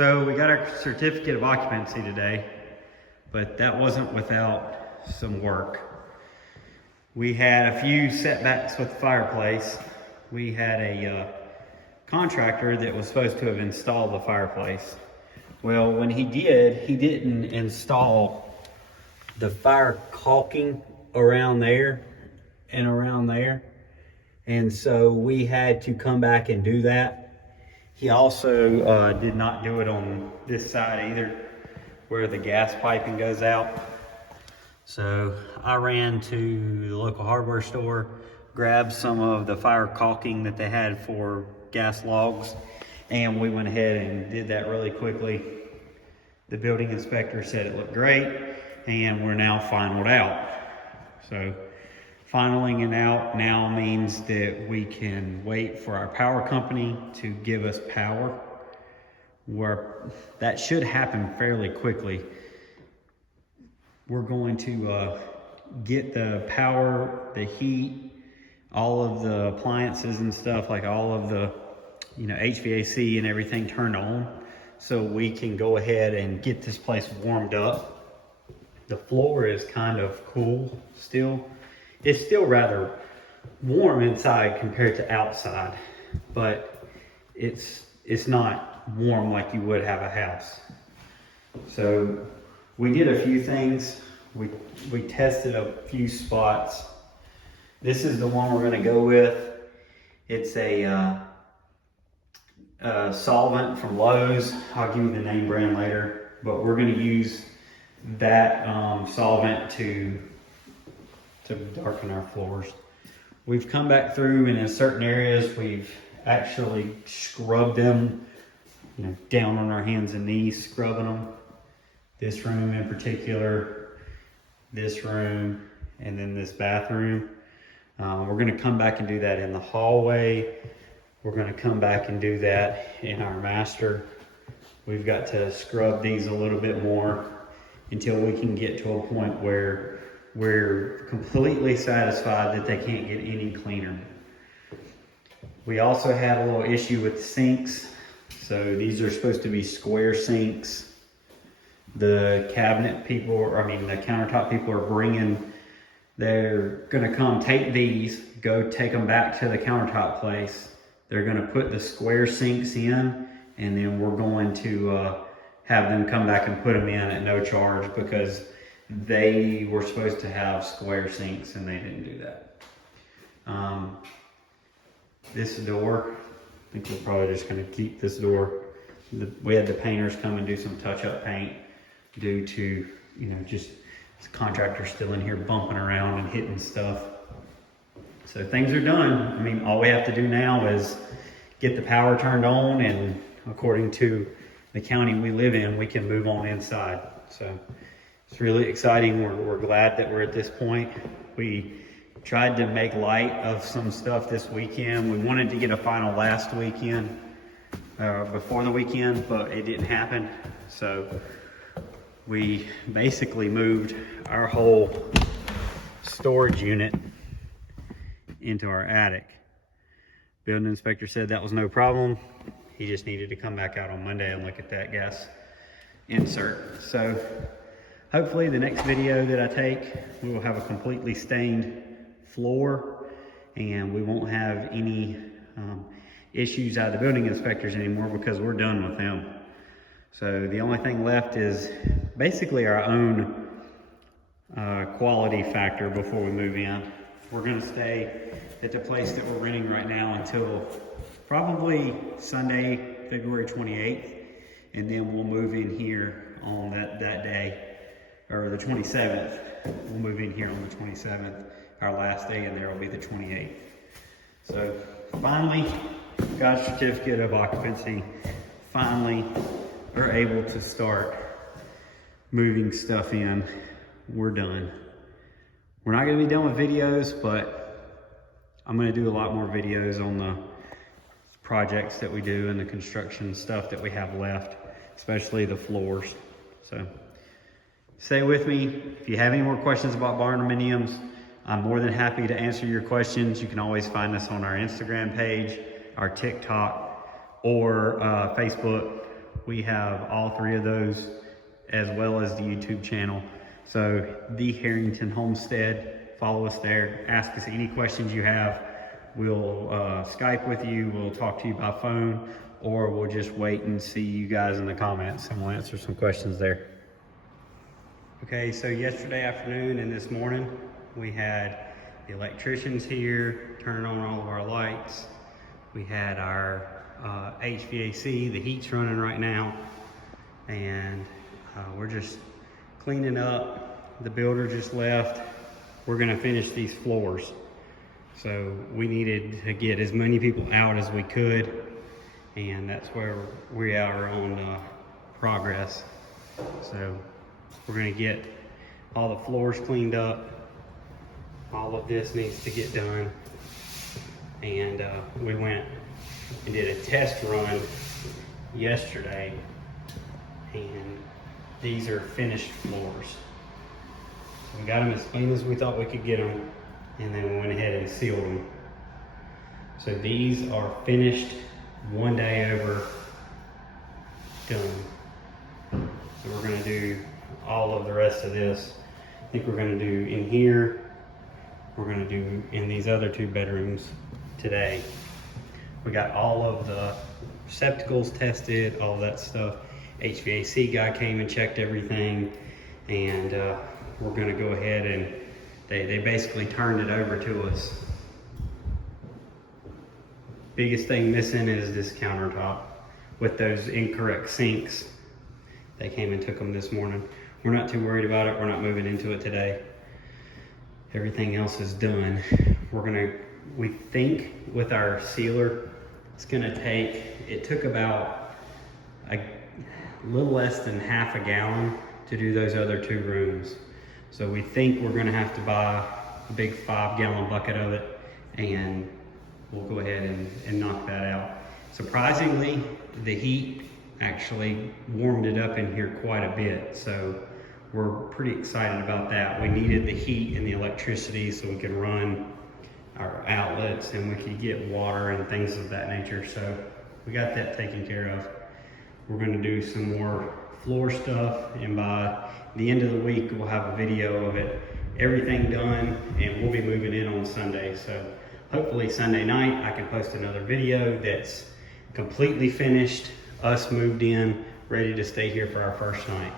So we got our certificate of occupancy today, but that wasn't without some work. We had a few setbacks with the fireplace. We had a contractor that was supposed to have installed the fireplace. Well, when he did, he didn't install the fire caulking around there and around there. And so we had to come back and do that. He also did not do it on this side either, where the gas piping goes out. So I ran to the local hardware store, grabbed some of the fire caulking that they had for gas logs, and we went ahead and did that really quickly. The building inspector said it looked great, and we're now finaled out. So finaling it out now means that we can wait for our power company to give us power, where that should happen fairly quickly. We're going to get the power, the heat, all of the appliances and stuff, like all of the HVAC and everything turned on, so we can go ahead and get this place warmed up. The floor is kind of cool still. It's still rather warm inside compared to outside, but it's not warm like you would have a house. So we did a few things. We tested a few spots. This is the one we're going to go with. It's a solvent from Lowe's. I'll give you the name brand later, but we're going to use that solvent to darken our floors. We've come back through, and in certain areas we've actually scrubbed them, down on our hands and knees, scrubbing them. This room in particular, this room, and then this bathroom. We're going to come back and do that in the hallway. We're going to come back and do that in our master. We've got to scrub these a little bit more until we can get to a point where we're completely satisfied that they can't get any cleaner. We also had a little issue with the sinks. So these are supposed to be square sinks. The cabinet people, the countertop people are they're gonna come take these, go take them back to the countertop place. They're gonna put the square sinks in, and then we're going to have them come back and put them in at no charge, because they were supposed to have square sinks and they didn't do that. This door, I think we're probably just going to keep this door. We had the painters come and do some touch-up paint due to, just the contractor still in here bumping around and hitting stuff. So things are done. All we have to do now is get the power turned on, and according to the county we live in, we can move on inside. So it's really exciting. We're glad that we're at this point. We tried to make light of some stuff this weekend. We wanted to get a final last weekend, before the weekend, but it didn't happen. So we basically moved our whole storage unit into our attic. Building inspector said that was no problem. He just needed to come back out on Monday and look at that gas insert. So hopefully the next video that I take, we will have a completely stained floor, and we won't have any issues out of the building inspectors anymore, because we're done with them. So the only thing left is basically our own quality factor before we move in. We're gonna stay at the place that we're renting right now until probably Sunday, February 28th, and then we'll move in here on that day, or the 27th. We'll move in here on the 27th, our last day, and there will be the 28th. So finally, got a certificate of occupancy. Finally, we're able to start moving stuff in. We're done. We're not gonna be done with videos, but I'm gonna do a lot more videos on the projects that we do and the construction stuff that we have left, especially the floors. So stay with me. If you have any more questions about Barndominiums, I'm more than happy to answer your questions. You can always find us on our Instagram page, our TikTok, or Facebook, we have all 3 of those, as well as the YouTube channel. So the Harrington Homestead, follow us there, ask us any questions you have. We'll Skype with you, we'll talk to you by phone, or we'll just wait and see you guys in the comments and we'll answer some questions there. Okay, so yesterday afternoon and this morning, we had the electricians here turning on all of our lights. We had our HVAC, the heat's running right now, and we're just cleaning up. The builder just left. We're gonna finish these floors. So we needed to get as many people out as we could, and that's where we are on progress. So we're gonna get all the floors cleaned up. All of this needs to get done. And we went and did a test run yesterday, and these are finished floors. We got them as clean as we thought we could get them, and then we went ahead and sealed them. So these are finished, 1 day over, done. So we're gonna do all of the rest of this. I think we're gonna do in here, we're gonna do in these other 2 bedrooms today. We got all of the receptacles tested, all that stuff. HVAC guy came and checked everything, and we're gonna go ahead and they basically turned it over to us. Biggest thing missing is this countertop with those incorrect sinks. They came and took them this morning. We're not too worried about it. We're not moving into it today. Everything else is done. We think with our sealer, it's gonna take, it took about a little less than half a gallon to do those other 2 rooms. So we think we're gonna have to buy a big 5-gallon bucket of it, and we'll go ahead and knock that out. Surprisingly, the heat actually warmed it up in here quite a bit. So we're pretty excited about that. We needed the heat and the electricity so we could run our outlets and we could get water and things of that nature. So we got that taken care of. We're gonna do some more floor stuff, and by the end of the week, we'll have a video of it, everything done, and we'll be moving in on Sunday. So hopefully Sunday night, I can post another video that's completely finished, us moved in, ready to stay here for our first night.